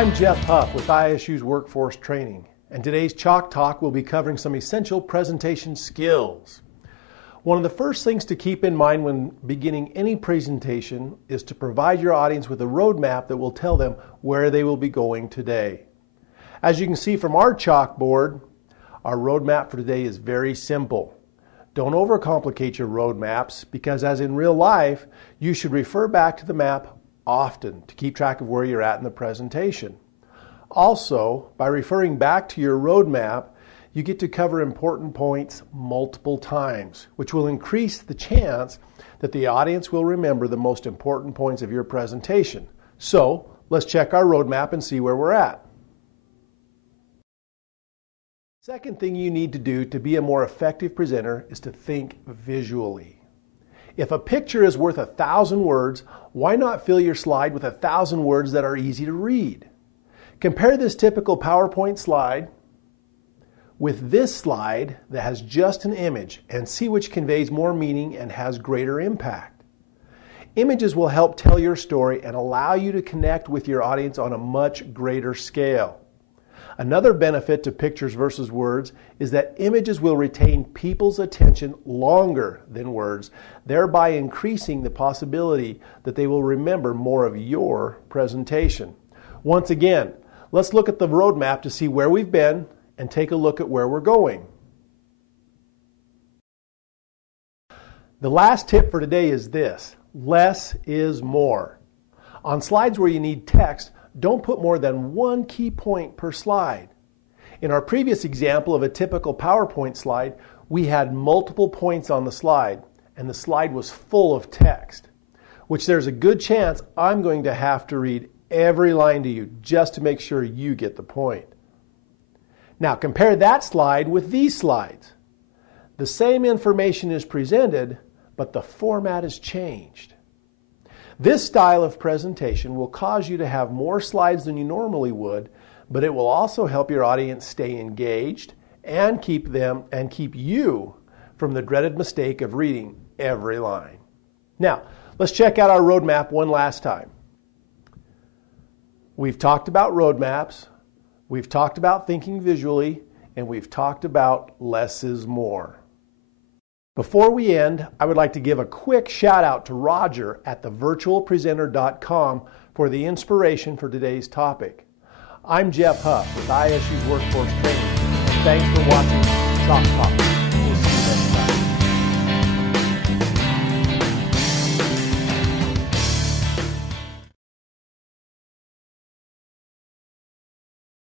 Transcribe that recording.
I'm Jeff Huff with ISU's Workforce Training, and today's Chalk Talk will be covering some essential presentation skills. One of the first things to keep in mind when beginning any presentation is to provide your audience with a roadmap that will tell them where they will be going today. As you can see from our chalkboard, our roadmap for today is very simple. Don't overcomplicate your roadmaps because, as in real life, you should refer back to the map often to keep track of where you're at in the presentation. Also, by referring back to your roadmap, you get to cover important points multiple times, which will increase the chance that the audience will remember the most important points of your presentation. So, let's check our roadmap and see where we're at. Second thing you need to do to be a more effective presenter is to think visually. If a picture is worth 1,000 words, why not fill your slide with 1,000 words that are easy to read? Compare this typical PowerPoint slide with this slide that has just an image and see which conveys more meaning and has greater impact. Images will help tell your story and allow you to connect with your audience on a much greater scale. Another benefit to pictures versus words is that images will retain people's attention longer than words, thereby increasing the possibility that they will remember more of your presentation. Once again, let's look at the roadmap to see where we've been and take a look at where we're going. The last tip for today is this: less is more. On slides where you need text, don't put more than one key point per slide. In our previous example of a typical PowerPoint slide, we had multiple points on the slide, and the slide was full of text, which there's a good chance I'm going to have to read every line to you just to make sure you get the point. Now compare that slide with these slides. The same information is presented, but the format is changed. This style of presentation will cause you to have more slides than you normally would, but it will also help your audience stay engaged and keep you from the dreaded mistake of reading every line. Now, let's check out our roadmap one last time. We've talked about roadmaps, we've talked about thinking visually, and we've talked about less is more. Before we end, I would like to give a quick shout out to Roger at thevirtualpresenter.com for the inspiration for today's topic. I'm Jeff Huff with ISU's Workforce Training, and thanks for watching Chalk Talk.